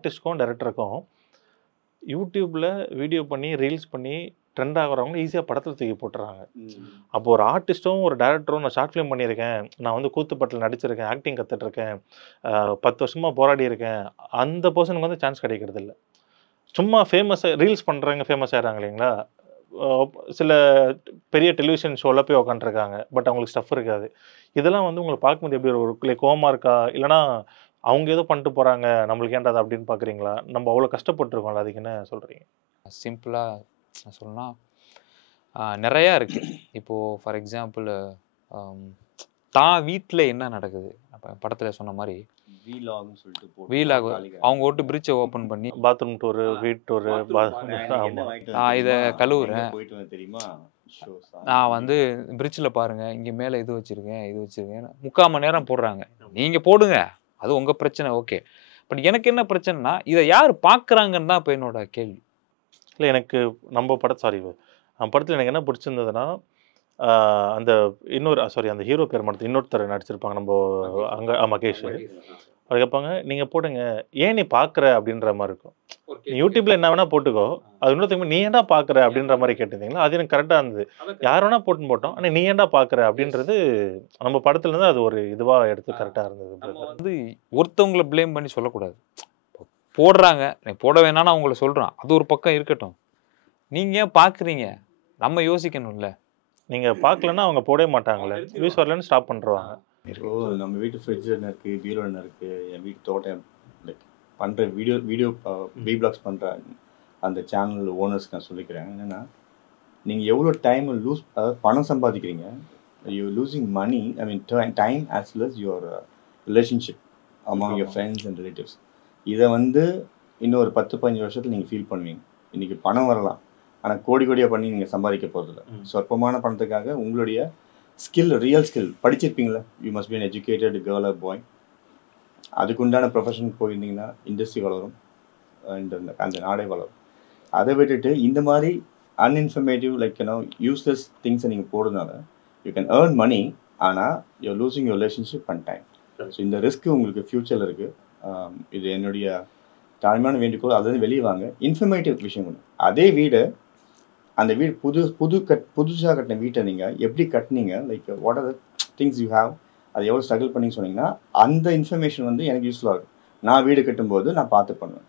ஆர்டிஸ்ட்க்கும் டைரக்டருக்கும் யூடியூப்ல வீடியோ பண்ணி ரீல்ஸ் பண்ணி ட்ரெண்ட் ஆகிறவங்க ஈஸியாக படத்தில் தூக்கி போட்டுறாங்க. அப்போ ஒரு ஆர்டிஸ்ட்டும் ஒரு டைரக்டரும் நான் ஷார்ட் ஃபிலிம் பண்ணியிருக்கேன், நான் வந்து கூத்துப்பட்டில் நடிச்சிருக்கேன், ஆக்டிங் கற்றுட்ருக்கேன், 10 வருஷமாக போராடி இருக்கேன், அந்த பர்சனுக்கு வந்து சான்ஸ் கிடைக்கிறது இல்லை. சும்மா ஃபேமஸாக ரீல்ஸ் பண்ணுறவங்க ஃபேமஸ் ஆகிறாங்க இல்லைங்களா? சில பெரிய டெலிவிஷன் ஷோவில் போய் உட்காந்துருக்காங்க, பட் அவங்களுக்கு ஸ்டஃப் இருக்காது. இதெல்லாம் வந்து உங்களுக்கு பார்க்கும்போது எப்படி ஒரு கோவமா இருக்கா? இல்லைனா அவங்க ஏதோ பண்ணிட்டு போகிறாங்க, நம்மளுக்கு ஏன்டா அது அப்படின்னு பார்க்குறீங்களா? நம்ம அவ்வளோ கஷ்டப்பட்டுருக்கோம்ல, அதுக்கு என்ன சொல்கிறீங்க? சிம்பிளாக சொல்லணும்னா நிறையா இருக்குது. இப்போது ஃபார் எக்ஸாம்பிள் தான் வீட்டில் என்ன நடக்குது, அப்போ படத்தில் சொன்ன மாதிரி வீலாக் அவங்க ஓட்டு பிரிட்ஜை ஓப்பன் பண்ணி பாத்ரூம் டூரு, வீட் டூரு, நான் இதை கழுவுறேன், நான் வந்து பிரிட்ஜில் பாருங்கள் இங்கே மேலே இது வச்சுருக்கேன் இது வச்சுருக்கேன், 3/4 மணி நேரம் போடுறாங்க. நீங்கள் போடுங்க, அது உங்கள் பிரச்சனை, ஓகே. பட் எனக்கு என்ன பிரச்சனைனா இதை யார் பார்க்குறாங்கன்னு தான் இப்போ என்னோட கேள்வி. இல்லை எனக்கு நம்ம படத்தில் எனக்கு என்ன பிடிச்சிருந்ததுன்னா, அந்த அந்த ஹீரோ பேர் மட்டும் இன்னொருத்தர் நடிச்சிருப்பாங்க நம்ம அங்கே மகேஷ். அவர் கேட்பாங்க, நீங்கள் போடுங்க, ஏன் நீ பார்க்குற அப்படின்ற மாதிரி இருக்கும். நீ யூடியூப்ல என்ன வேணா போட்டுக்கோ, அது இன்னொருத்தங்க நீ ஏன்டா பார்க்குற அப்படின்ற மாதிரி கேட்டிருந்தீங்களா? அது எனக்கு கரெக்டாக இருந்தது. யார் வேணா போட்டுன்னு போட்டோம், ஆனால் நீ ஏன்டா பார்க்குற அப்படின்றது நம்ம படத்துல இருந்து அது ஒரு இதுவாக எடுத்து கரெக்டாக இருந்தது. வந்து ஒருத்தவங்களை ப்ளேம் பண்ணி சொல்லக்கூடாது. போடுறாங்க, நீ போட வேணான்னு அவங்கள சொல்கிறான், அது ஒரு பக்கம் இருக்கட்டும். நீங்கள் ஏன் பார்க்குறீங்க, நம்ம யோசிக்கணும்ல. நீங்கள் பார்க்கலன்னா அவங்க போடவே மாட்டாங்களே, வியூஸ் வரலன்னு ஸ்டாப் பண்ணுறாங்க. நம்ம வீட்டு ஃப்ரிட்ஜ் என்ன இருக்குது, பீரோ என்ன இருக்குது, என் வீட்டு தோட்டம் லைக் பண்ணுற வீடியோ பிளாக்ஸ் பண்ணுற அந்த சேனல் ஓனர்ஸ்க்கு நான் சொல்லிக்கிறேன் என்னென்னா, நீங்கள் எவ்வளோ டைம் அதாவது பணம் சம்பாதிக்கிறீங்க, you losing money, I mean time as well as your relationship among your friends and relatives. இதை வந்து இன்னும் ஒரு 10-15 வருஷத்தில் நீங்கள் ஃபீல் பண்ணுவீங்க. இன்றைக்கி பணம் வரலாம், ஆனால் கோடியாக பண்ணி நீங்கள் சம்பாதிக்க போகிறதில்ல. சொற்பமான பணத்துக்காக உங்களுடைய ஸ்கில், ரியல் ஸ்கில் படிச்சிருப்பீங்களா, you must be an educated girl or boy, அதுக்குண்டான ப்ரொஃபஷனுக்கு போயிருந்தீங்கன்னா இண்டஸ்ட்ரி வளரும், அந்த நாடே வளரும். அதை விட்டுட்டு இந்த மாதிரி அன்இன்ஃபர்மேட்டிவ் லைக் யூஸ்லெஸ் திங்ஸை நீங்கள் போடுறதுனால யூ கேன் ஏர்ன் மணி, ஆனால் you're losing your relationship and time. So இந்த ரிஸ்க் உங்களுக்கு ஃப்யூச்சரில் இருக்குது. இது என்னுடைய தாழ்மையான வேண்டுகோள். அதுலேருந்து வெளியே வாங்க. இன்ஃபர்மேட்டிவ் விஷயம் ஒன்று, அதே வீடு, அந்த வீடு புதுசாக கட்டின வீட்டை நீங்கள் எப்படி கட்டினீங்க, like what are the things you have, அது எவ்வளோ ஸ்ட்ரகிள் பண்ணி சொன்னீங்கன்னா அந்த இன்ஃபர்மேஷன் வந்து எனக்கு யூஸ்ஃபுல்லாக இருக்கும். நான் வீடு கட்டும்போது நான் பார்த்து பண்ணுவேன்.